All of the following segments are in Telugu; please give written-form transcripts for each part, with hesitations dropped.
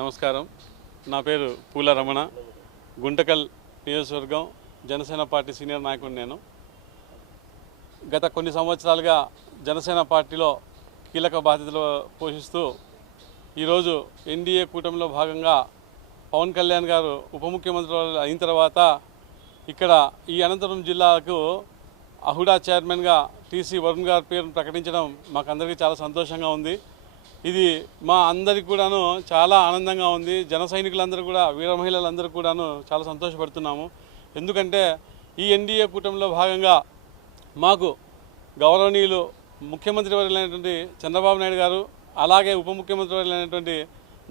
నమస్కారం. నా పేరు పూల రమణ, గుంటకల్ నియోజకవర్గం జనసేన పార్టీ సీనియర్ నాయకుడు. నేను గత కొన్ని సంవత్సరాలుగా జనసేన పార్టీలో కీలక బాధ్యతలు పోషిస్తూ ఈరోజు ఎన్డీఏ కూటమిలో భాగంగా పవన్ కళ్యాణ్ గారు ఉప ముఖ్యమంత్రి అయిన తర్వాత ఇక్కడ ఈ అనంతపురం జిల్లాకు అహుడా చైర్మన్గా టీసీ వరుణ్ గారి పేరును ప్రకటించడం మాకందరికీ చాలా సంతోషంగా ఉంది. ఇది మా అందరికీ కూడాను చాలా ఆనందంగా ఉంది. జన సైనికులందరూ కూడా, వీర మహిళలందరూ కూడాను చాలా సంతోషపడుతున్నాము. ఎందుకంటే ఈ ఎన్డీఏ కూటమిలో భాగంగా మాకు గౌరవనీయులు ముఖ్యమంత్రి వర్యులైనటువంటి చంద్రబాబు నాయుడు గారు, అలాగే ఉప ముఖ్యమంత్రి వర్యులైనటువంటి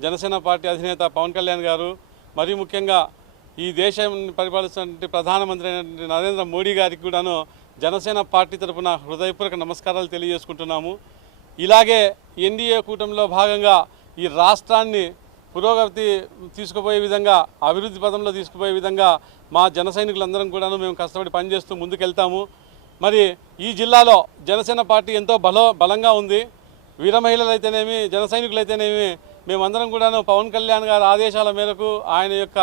జనసేన పార్టీ అధినేత పవన్ కళ్యాణ్ గారు, మరీ ముఖ్యంగా ఈ దేశాన్ని పరిపాలిస్తున్నటువంటి ప్రధానమంత్రి అయినటువంటి నరేంద్ర మోడీ గారికి కూడాను జనసేన పార్టీ తరఫున హృదయపూర్వక నమస్కారాలు తెలియజేసుకుంటున్నాము. ఇలాగే ఎన్డీఏ కూటమిలో భాగంగా ఈ రాష్ట్రాన్ని పురోగతి తీసుకుపోయే విధంగా, అభివృద్ధి పదంలో తీసుకుపోయే విధంగా మా జన సైనికులందరం కూడాను మేము కష్టపడి పనిచేస్తూ ముందుకెళ్తాము. మరి ఈ జిల్లాలో జనసేన పార్టీ ఎంతో బలంగా ఉంది. వీర మహిళలు అయితేనేమి, జన సైనికులైతేనేమి, మేమందరం కూడాను పవన్ కళ్యాణ్ గారి ఆదేశాల మేరకు ఆయన యొక్క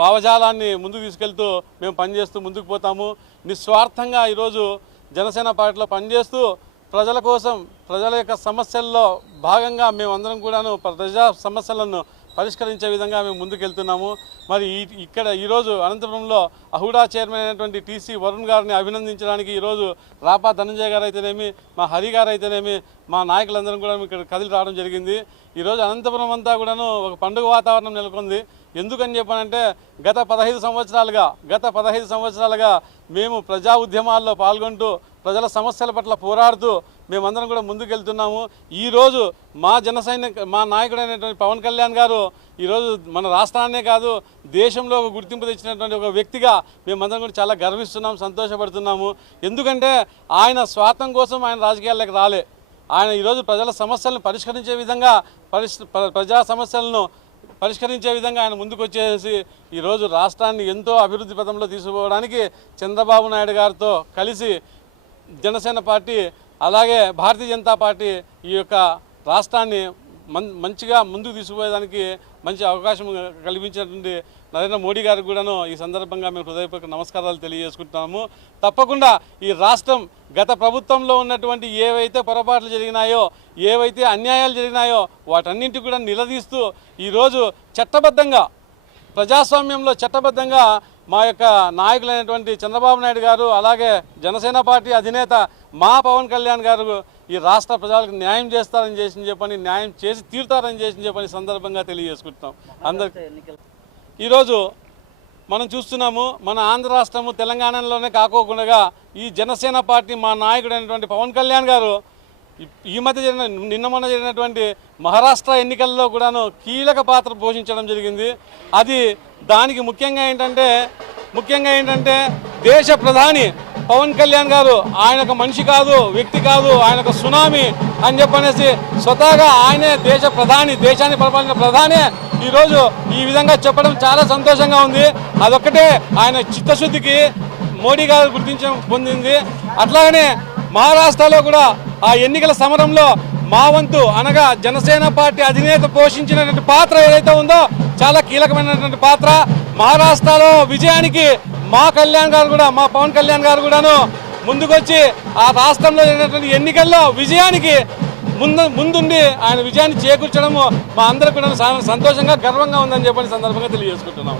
భావజాలాన్ని ముందుకు తీసుకెళ్తూ మేము పనిచేస్తూ ముందుకు పోతాము. నిస్వార్థంగా ఈరోజు జనసేన పార్టీలో పనిచేస్తూ ప్రజల కోసం, ప్రజల యొక్క సమస్యల్లో భాగంగా మేమందరం కూడాను ప్రజా సమస్యలను పరిష్కరించే విధంగా మేము ముందుకెళ్తున్నాము. మరి ఇక్కడ ఈరోజు అనంతపురంలో అహుడా చైర్మన్ అయినటువంటి టీసీ వరుణ్ గారిని అభినందించడానికి ఈరోజు రాపా ధనంజయ్ గారు అయితేనేమి, మా హరి గారు అయితేనేమి, మా నాయకులందరం కూడా ఇక్కడ కదిలి రావడం జరిగింది. ఈరోజు అనంతపురం అంతా కూడాను ఒక పండుగ వాతావరణం నెలకొంది. ఎందుకని చెప్పానంటే గత 15 సంవత్సరాలుగా మేము ప్రజా ఉద్యమాల్లో పాల్గొంటూ ప్రజల సమస్యల పట్ల పోరాడుతూ మేమందరం కూడా ముందుకెళ్తున్నాము. ఈరోజు మా నాయకుడైనటువంటి పవన్ కళ్యాణ్ గారు ఈరోజు మన రాష్ట్రాన్నే కాదు దేశంలో ఒక గుర్తింపు తెచ్చినటువంటి ఒక వ్యక్తిగా మేమందరం కూడా చాలా గర్విస్తున్నాం, సంతోషపడుతున్నాము. ఎందుకంటే ఆయన స్వార్థం కోసం ఆయన రాజకీయాల్లోకి రాలే. ఆయన ఈరోజు ప్రజల సమస్యలను పరిష్కరించే విధంగా, ప్రజా సమస్యలను పరిష్కరించే విధంగా ఆయన ముందుకు వచ్చేసి ఈరోజు రాష్ట్రాన్ని ఎంతో అభివృద్ధి పథంలో తీసుకుపోవడానికి చంద్రబాబు నాయుడు గారితో కలిసి జనసేన పార్టీ, అలాగే భారతీయ జనతా పార్టీ ఈ యొక్క రాష్ట్రాన్ని మంచిగా ముందుకు తీసుకుపోయేదానికి మంచి అవకాశం కల్పించినటువంటి నరేంద్ర మోడీ గారికి కూడాను ఈ సందర్భంగా మేము హృదయపూర్వక నమస్కారాలు తెలియజేసుకుంటున్నాము. తప్పకుండా ఈ రాష్ట్రం గత ప్రభుత్వంలో ఉన్నటువంటి ఏవైతే పొరపాట్లు జరిగినాయో, ఏవైతే అన్యాయాలు జరిగినాయో వాటన్నింటి కూడా నిలదీస్తూ ఈరోజు చట్టబద్ధంగా, ప్రజాస్వామ్యంలో చట్టబద్ధంగా మా యొక్క నాయకులైనటువంటి చంద్రబాబు నాయుడు గారు, అలాగే జనసేన పార్టీ అధినేత మా పవన్ కళ్యాణ్ గారు ఈ రాష్ట్ర ప్రజలకు న్యాయం చేస్తారని చెప్పని, న్యాయం చేసి తీరుతారని చెప్పని సందర్భంగా తెలియజేసుకుంటున్నాం అందరికీ. ఈరోజు మనం చూస్తున్నాము, మన ఆంధ్ర రాష్ట్రము తెలంగాణలోనే కాకోకుండా ఈ జనసేన పార్టీ మా నాయకుడైనటువంటి పవన్ కళ్యాణ్ గారు ఈ మధ్య నిన్న మొన్న జరిగినటువంటి మహారాష్ట్ర ఎన్నికల్లో కూడాను కీలక పాత్ర పోషించడం జరిగింది. అది దానికి ముఖ్యంగా ఏంటంటే దేశ ప్రధాని పవన్ కళ్యాణ్ గారు ఆయన ఒక మనిషి కాదు, వ్యక్తి కాదు, ఆయన ఒక సునామీ అని చెప్పనేసి స్వతహాగా ఆయనే దేశ ప్రధాని, దేశాన్ని పరిపాలించిన ప్రధానే ఈరోజు ఈ విధంగా చెప్పడం చాలా సంతోషంగా ఉంది. అదొక్కటే ఆయన చిత్తశుద్ధికి మోడీ గారు పొందింది. అట్లాగనే మహారాష్ట్రలో కూడా ఆ ఎన్నికల సమరంలో మా వంతు అనగా జనసేన పార్టీ అధినేత పోషించినటువంటి పాత్ర ఏదైతే ఉందో చాలా కీలకమైనటువంటి పాత్ర. మహారాష్ట్రలో విజయానికి మా పవన్ కళ్యాణ్ గారు కూడాను ముందుకొచ్చి ఆ రాష్ట్రంలో జరిగినటువంటి ఎన్నికల్లో విజయానికి ముందుండి ఆయన విజయాన్ని చేకూర్చడము మా అందరికీ కూడా సంతోషంగా, గర్వంగా ఉందని చెప్పని సందర్భంగా తెలియజేసుకుంటున్నాం.